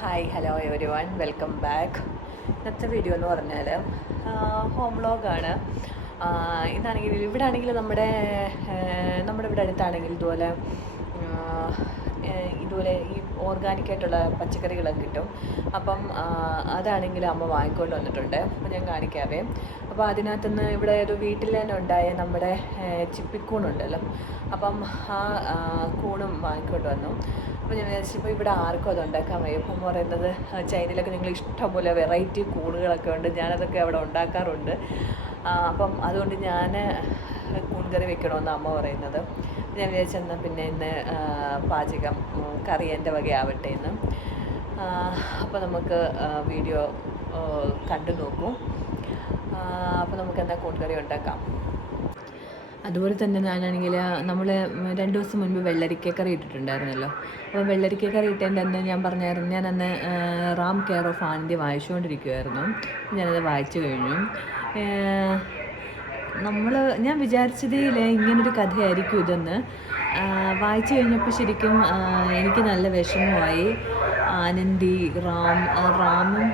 Hi hello everyone welcome back ഇന്നത്തെ video എന്ന് പറഞ്ഞാൽ ഹോം വ്ളോഗാണ് ഇന്നാണെങ്കിൽ ഇവിടെ ആണെങ്കിൽ നമ്മുടെ നമ്മുടെ ഇവിടെ അടുത്താണെങ്കിൽ ഇതുപോലെ ഇതുപോലെ ഈ ഓർഗാനിക് ആയിട്ടുള്ള പച്ചക്കറികളൊക്കെ കിട്ടും. അപ്പം അതാണെങ്കിൽ അമ്മ വാങ്ങിക്കൊണ്ട് വന്നിട്ടുണ്ട്. അപ്പോൾ ഞാൻ കാണിക്കാവേ. അപ്പോൾ അതിനകത്തുനിന്ന് ഇവിടെ ഒരു വീട്ടിൽ തന്നെ ഉണ്ടായ നമ്മുടെ ചിപ്പിക്കൂണുണ്ടല്ലോ. അപ്പം ആ കൂണും വാങ്ങിക്കൊണ്ട് വന്നു. അപ്പോൾ ഞാൻ വിചാരിച്ചപ്പോൾ ഇവിടെ ആർക്കും അത് ഉണ്ടാക്കാൻ വയ്യ. അപ്പം പറയുന്നത് ചൈനയിലൊക്കെ നിങ്ങൾ ഇഷ്ടംപോലെ വെറൈറ്റി കൂണുകളൊക്കെ ഉണ്ട്. ഞാനതൊക്കെ അവിടെ ഉണ്ടാക്കാറുണ്ട്. അപ്പം അതുകൊണ്ട് ഞാൻ കൂൺകറി വെക്കണമെന്ന് അമ്മ പറയുന്നത്. ഞാൻ വിചാരിച്ചെന്നാൽ പിന്നെ ഇന്ന് പാചകം കറി എന്റെ വകയാവട്ടെ എന്ന്. അപ്പോൾ നമുക്ക് വീഡിയോ കണ്ടു നോക്കൂ. അപ്പോൾ നമുക്ക് എന്നാൽ കൂൺകറി ഉണ്ടാക്കാം? അതുപോലെ തന്നെ ഞാനാണെങ്കിൽ നമ്മൾ രണ്ട് ദിവസം മുൻപ് വെള്ളരിക്ക കറി ഇട്ടിട്ടുണ്ടായിരുന്നല്ലോ. അപ്പോൾ വെള്ളരിക്ക കറി ഇട്ടതിന്റെ അന്ന് ഞാൻ പറഞ്ഞായിരുന്നു ഞാൻ അന്ന് റാം കെയർ ഓഫ് ആൻഡി വായിച്ചുകൊണ്ടിരിക്കുമായിരുന്നു ഞാനത് വായിച്ചു കഴിഞ്ഞു. നമ്മൾ ഞാൻ വിചാരിച്ചതിൽ ഇങ്ങനൊരു കഥയായിരിക്കും ഇതെന്ന്. വായിച്ചു കഴിഞ്ഞപ്പോൾ ശരിക്കും എനിക്ക് നല്ല വിഷമമായി. ആനന്ദി റാം റാമും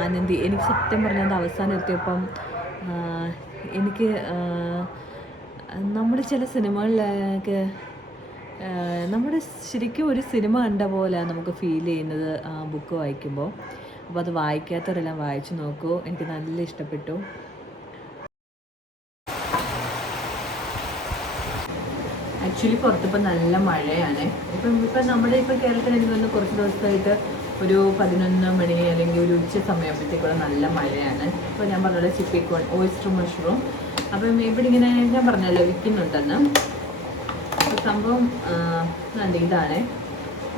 ആനന്ദി. എനിക്ക് സത്യം പറഞ്ഞത് അവസാനം എത്തിയപ്പം എനിക്ക് നമ്മുടെ ചില സിനിമകളിലൊക്കെ നമ്മുടെ ശരിക്കും ഒരു സിനിമ കണ്ട പോലെ നമുക്ക് ഫീൽ ചെയ്യുന്നത് ബുക്ക് വായിക്കുമ്പോൾ അപ്പോൾ അത് വായിക്കാത്തവരെല്ലാം വായിച്ചു നോക്കൂ. എനിക്ക് നല്ല ഇഷ്ടപ്പെട്ടു. ആക്ച്വലി പുറത്തിപ്പോൾ നല്ല മഴയാണ്. ഇപ്പം ഇപ്പം നമ്മുടെ ഇപ്പം കേരളത്തിൽ എനിക്ക് തോന്നുന്നു കുറച്ച് ദിവസമായിട്ട് ഒരു പതിനൊന്ന് മണി അല്ലെങ്കിൽ ഒരു ഉച്ച സമയപ്പോഴത്തേക്കുള്ള നല്ല മഴയാണ്. ഇപ്പോൾ ഞാൻ പറഞ്ഞത് ചിപ്പിക്കോൺ ഓയിസ്റ്റർ മഷ്റൂം അപ്പം ഇവിടെ ഇങ്ങനെ ഞാൻ പറഞ്ഞല്ലോ വിൽക്കുന്നുണ്ടെന്ന്. സംഭവം ഇതാണ്.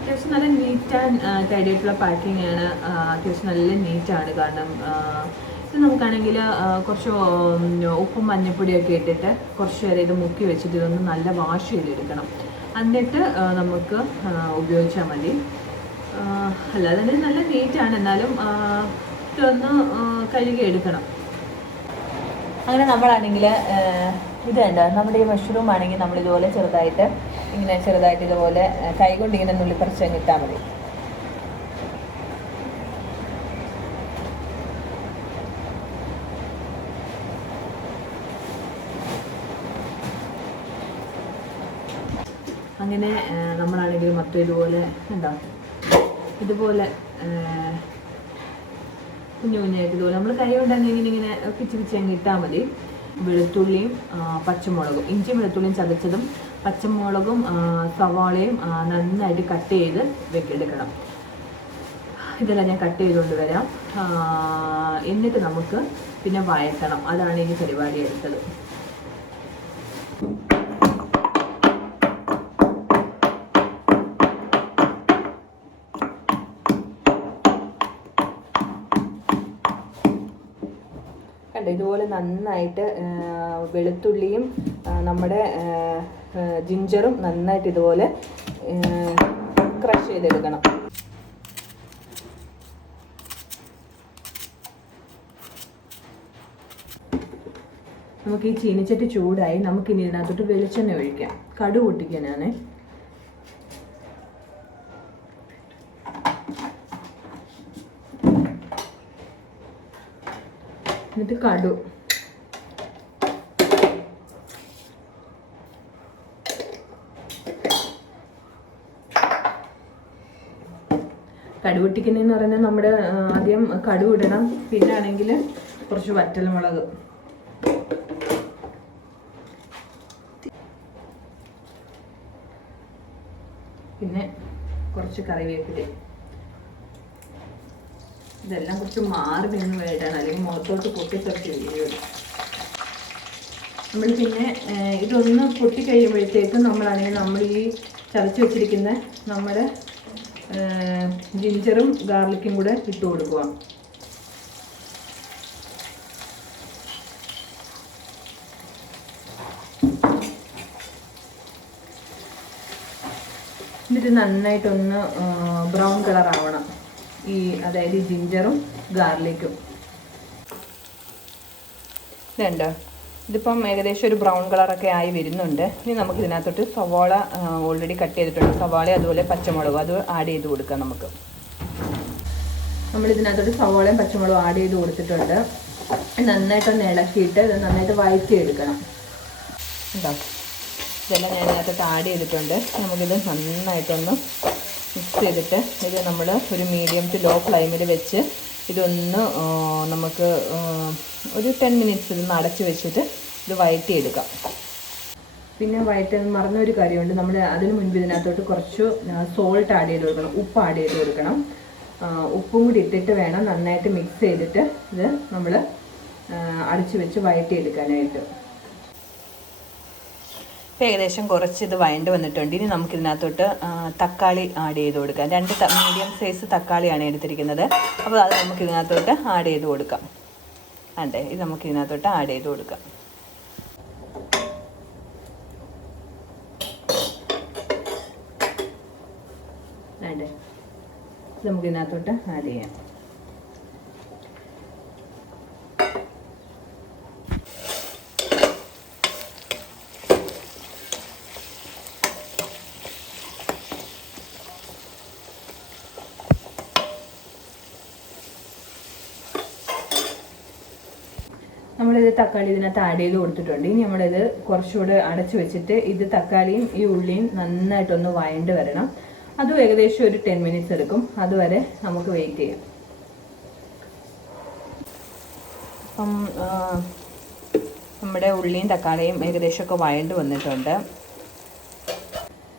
അത്യാവശ്യം നല്ല നീറ്റ് ആൻഡ് ടൈഡി ആയിട്ടുള്ള പാക്കിംഗ് ആണ് അത്യാവശ്യം നല്ല നീറ്റാണ് കാരണം ഇത് നമുക്കാണെങ്കിൽ കുറച്ച് ഉപ്പും മഞ്ഞപ്പൊടിയൊക്കെ ഇട്ടിട്ട് കുറച്ച് നേരം ഇത് മുക്കി വെച്ചിട്ട് ഇതൊന്ന് നല്ല വാഷ് ചെയ്തെടുക്കണം. എന്നിട്ട് നമുക്ക് ഉപയോഗിച്ചാൽ മതി. അല്ല തന്നെ നല്ല നീറ്റാണ് എന്നാലും ഇതൊന്ന് കഴുകി എടുക്കണം. അങ്ങനെ നമ്മളാണെങ്കിൽ ഇത് കണ്ടോ? നമ്മുടെ ഈ മഷ്റൂം ആണെങ്കിൽ നമ്മൾ ഇതുപോലെ ചെറുതായിട്ട് ഇങ്ങനെ ചെറുതായിട്ട് ഇതുപോലെ കൈകൊണ്ട് ഇങ്ങനെ നുള്ളിപ്പറിച്ച് കഴിഞ്ഞിട്ടാൽ മതി. അങ്ങനെ നമ്മളാണെങ്കിൽ മൊത്തം ഇതുപോലെ എന്താ ഇതുപോലെ കുഞ്ഞു കുഞ്ഞായിട്ട് ഇതുപോലെ നമ്മൾ കൈ കൊണ്ട് അങ്ങനെ ഇങ്ങനെ ഇങ്ങനെ പിച്ച് അങ്ങ് ഇട്ടാൽ മതി. വെളുത്തുള്ളിയും പച്ചമുളകും ഇഞ്ചിയും വെളുത്തുള്ളിയും ചതച്ചതും പച്ചമുളകും സവാളയും നന്നായിട്ട് കട്ട് ചെയ്ത് വെക്കെടുക്കണം. ഇതെല്ലാം ഞാൻ കട്ട് ചെയ്തുകൊണ്ട് വരാം. എന്നിട്ട് നമുക്ക് പിന്നെ വഴറ്റണം. അതാണ് ഇനി പരിപാടി എടുത്തത് കണ്ടോ ഇതുപോലെ നന്നായിട്ട് വെളുത്തുള്ളിയും നമ്മുടെ ജിഞ്ചറും നന്നായിട്ട് ഇതുപോലെ ക്രഷ് ചെയ്തെടുക്കണം. നമുക്ക് ഈ ചീനിച്ചട്ടി ചൂടായി നമുക്കിനി ഇതിനകത്തോട്ട് വെളിച്ചെണ്ണ ഒഴിക്കാം. കടു പൊട്ടിക്കാനാണ്. എന്നിട്ട് കടു. കടുക് പൊട്ടിക്കുന്നതെന്ന് പറയുന്നത് നമ്മുടെ ആദ്യം കടു ഇടണം പിന്നെ ആണെങ്കിൽ കുറച്ച് വറ്റൽമുളക്. പിന്നെ കുറച്ച് കറിവേപ്പില. ഇതെല്ലാം കുറച്ച് മാറി നിന്ന് വേടാണ്. അല്ലെങ്കിൽ മുഖത്തോട്ട് പൊട്ടിത്തെറിച്ച് നമ്മൾ പിന്നെ ഇതൊന്ന് പൊട്ടി കഴിയുമ്പോഴത്തേക്കും നമ്മളാണെങ്കിൽ നമ്മൾ ഈ ചതച്ച് വെച്ചിരിക്കുന്ന നമ്മുടെ ജിഞ്ചറും ഗാർലിക്കും കൂടെ ഇട്ട് കൊടുക്കുക. എന്നിട്ട് നന്നായിട്ടൊന്ന് ബ്രൗൺ കളർ ആവണം. ഈ അതായത് ജിഞ്ചറും ഗാർലിക്കും. ഇതുണ്ടോ? ഇതിപ്പം ഏകദേശം ഒരു ബ്രൗൺ കളറൊക്കെ ആയി വരുന്നുണ്ട്. ഇനി നമുക്ക് ഇതിനകത്തോട്ട് സവാള ഓൾറെഡി കട്ട് ചെയ്തിട്ടുണ്ട്. സവാള അതുപോലെ പച്ചമുളകും അത് ആഡ് ചെയ്ത് കൊടുക്കാം നമുക്ക്. നമ്മൾ ഇതിനകത്തോട്ട് സവാളയും പച്ചമുളകും ആഡ് ചെയ്ത് കൊടുത്തിട്ടുണ്ട്. നന്നായിട്ടൊന്ന് ഇളക്കിയിട്ട് ഇത് നന്നായിട്ട് വഴറ്റി എടുക്കണം ഉണ്ടോ ഇതെല്ലാം ഞാൻ ഇതിനകത്തോട്ട് ആഡ് ചെയ്തിട്ടുണ്ട്. നമുക്കിത് നന്നായിട്ടൊന്ന് ചെയ്തിട്ട് ഇത് നമ്മൾ ഒരു മീഡിയം ടു ലോ ഫ്ലെയിമിൽ വെച്ച് ഇതൊന്ന് നമുക്ക് ഒരു ടെൻ മിനിറ്റ്സ് ഇതൊന്ന് അടച്ച് വെച്ചിട്ട് ഇത് വയറ്റി എടുക്കാം പിന്നെ വയറ്റ് മറന്നൊരു കാര്യമുണ്ട്. നമ്മൾ അതിന് മുൻപ് ഇതിനകത്തോട്ട് കുറച്ച് സോൾട്ട് ആഡ് ചെയ്ത് കൊടുക്കണം. ഉപ്പ് ആഡ് ചെയ്ത് കൊടുക്കണം. ഉപ്പും കൂടി ഇട്ടിട്ട് വേണം നന്നായിട്ട് മിക്സ് ചെയ്തിട്ട് ഇത് നമ്മൾ അടച്ചു വെച്ച് വഴറ്റി എടുക്കാനായിട്ട് ഇപ്പം ഏകദേശം കുറച്ച് ഇത് വഴണ്ട് വന്നിട്ടുണ്ട്. ഇനി നമുക്ക് ഇതിനകത്തോട്ട് തക്കാളി ആഡ് ചെയ്ത് കൊടുക്കാം. രണ്ട് മീഡിയം സൈസ് തക്കാളിയാണ് എടുത്തിരിക്കുന്നത്. അപ്പോൾ അത് നമുക്ക് ഇതിനകത്തോട്ട് ആഡ് ചെയ്ത് കൊടുക്കാം. അതെ ഇത് നമുക്ക് ഇതിനകത്തോട്ട് ആഡ് ചെയ്ത് കൊടുക്കാം. അതെ ഇത് നമുക്ക് ഇതിനകത്തോട്ട് ആഡ് ചെയ്യാം. നമ്മളിത് തക്കാളി ഇതിനകത്ത് ആഡ് ചെയ്ത് കൊടുത്തിട്ടുണ്ട്. ഇനി നമ്മളിത് കുറച്ചുകൂടെ അടച്ചു വെച്ചിട്ട് ഇത് തക്കാളിയും ഈ ഉള്ളിയും നന്നായിട്ടൊന്ന് വഴണ്ട് വരണം. അതും ഏകദേശം ഒരു ടെൻ മിനിറ്റ്സ് എടുക്കും. അതുവരെ നമുക്ക് വെയിറ്റ് ചെയ്യാം. അപ്പം നമ്മുടെ ഉള്ളിയും തക്കാളിയും ഏകദേശമൊക്കെ വഴണ്ട് വന്നിട്ടുണ്ട്.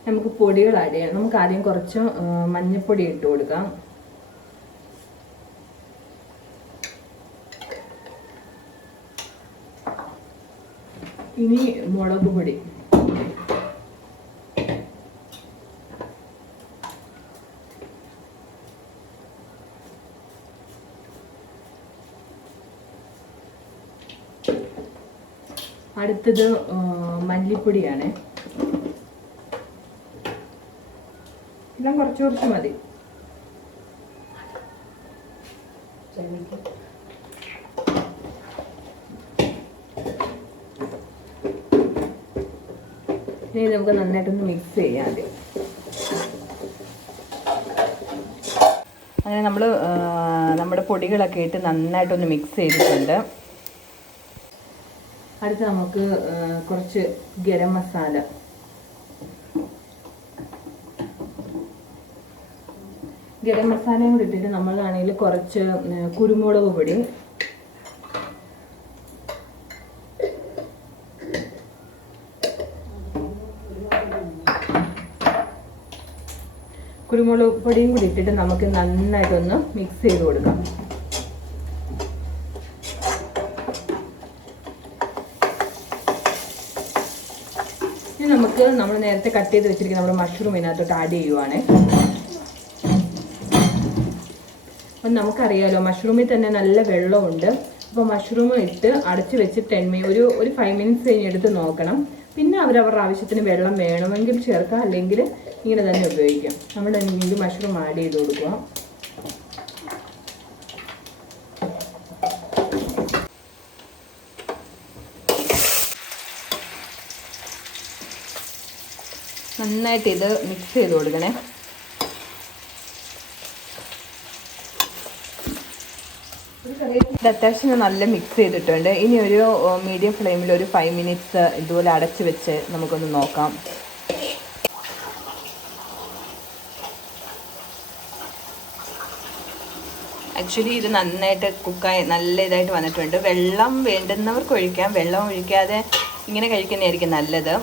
നമുക്ക് പൊടികൾ ആഡ് ചെയ്യാം. നമുക്ക് ആദ്യം കുറച്ച് മഞ്ഞൾപ്പൊടി ഇട്ട് കൊടുക്കാം. ഇനി മുളക് പൊടി. അടുത്തത് മല്ലിപ്പൊടിയാണ്. എല്ലാം കുറച്ച് കുറച്ച് മതി. ഇനി നമുക്ക് നന്നായിട്ടൊന്ന് മിക്സ് ചെയ്യാം അങ്ങനെ നമ്മൾ നമ്മുടെ പൊടികളൊക്കെ ഇട്ട് നന്നായിട്ടൊന്ന് മിക്സ് ചെയ്തിട്ടുണ്ട്. അടുത്ത് നമുക്ക് കുറച്ച് ഗരം മസാല. ഗരം മസാലയും കൂടി ഇട്ടിട്ട് നമ്മളാണെങ്കിൽ കുറച്ച് കുരുമുളക് പൊടി കുരുമുളക് പൊടിയും കൂടി ഇട്ടിട്ട് നമുക്ക് നന്നായിട്ടൊന്ന് മിക്സ് ചെയ്ത് കൊടുക്കാം. ഇനി നമുക്ക് നമ്മൾ നേരത്തെ കട്ട് ചെയ്ത് വെച്ചിരിക്കുന്ന നമ്മുടെ മഷ്റൂം ഇതിനകത്തോട്ട് ആഡ് ചെയ്യുവാണ്. അപ്പം നമുക്കറിയാലോ മഷ്റൂമിൽ തന്നെ നല്ല വെള്ളമുണ്ട്. അപ്പോൾ മഷ്റൂം ഇട്ട് അടച്ച് വെച്ച് ടെൻ മിനിറ്റ് ഒരു ഒരു ഫൈവ് മിനിറ്റ്സ് കഴിഞ്ഞ് എടുത്ത് നോക്കണം. പിന്നെ അവരവരുടെ ആവശ്യത്തിന് വെള്ളം വേണമെങ്കിൽ ചേർക്കാം അല്ലെങ്കിൽ ഇങ്ങനെ തന്നെ ഉപയോഗിക്കാം. നമ്മൾ എനിക്ക് മഷ്റൂം ആഡ് ചെയ്ത് കൊടുക്കുക നന്നായിട്ട് ഇത് മിക്സ് ചെയ്ത് കൊടുക്കണേ. ഇത് അത്യാവശ്യം നല്ല മിക്സ് ചെയ്തിട്ടുണ്ട്. ഇനി ഒരു മീഡിയം ഫ്ലെയിമിൽ ഒരു ഫൈവ് മിനിറ്റ്സ് ഇതുപോലെ അടച്ച് വെച്ച് നമുക്കൊന്ന് നോക്കാം. ആക്ച്വലി ഇത് നന്നായിട്ട് കുക്കായി നല്ല ഇതായിട്ട് വന്നിട്ടുണ്ട്. വെള്ളം വേണ്ടുന്നവർക്ക് ഒഴിക്കാം. വെള്ളം ഒഴിക്കാതെ ഇങ്ങനെ കഴിക്കുന്നതായിരിക്കും നല്ലത്.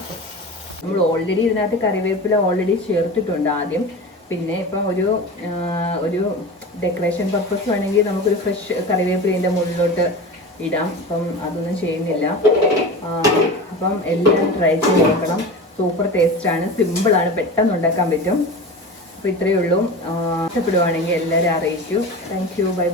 നമ്മൾ ഓൾറെഡി ഇതിനകത്ത് കറിവേപ്പില ഓൾറെഡി ചേർത്തിട്ടുണ്ട് ആദ്യം. പിന്നെ ഇപ്പം ഒരു ഒരു ഡെക്കറേഷൻ പർപ്പസ് വേണമെങ്കിൽ നമുക്കൊരു ഫ്രഷ് കറിവേപ്പിലിന്റെ മുകളിലോട്ട് ഇടാം. അപ്പം അതൊന്നും ചെയ്യുന്നില്ല. അപ്പം എല്ലാം ട്രൈ ചെയ്ത് നോക്കണം. സൂപ്പർ ടേസ്റ്റാണ് സിമ്പിളാണ് പെട്ടെന്ന് ഉണ്ടാക്കാൻ പറ്റും. അപ്പോൾ ഇത്രയേ ഉള്ളൂ. ഇഷ്ടപ്പെടുവാണെങ്കിൽ എല്ലാവരും അറിയിക്കൂ. Thank you by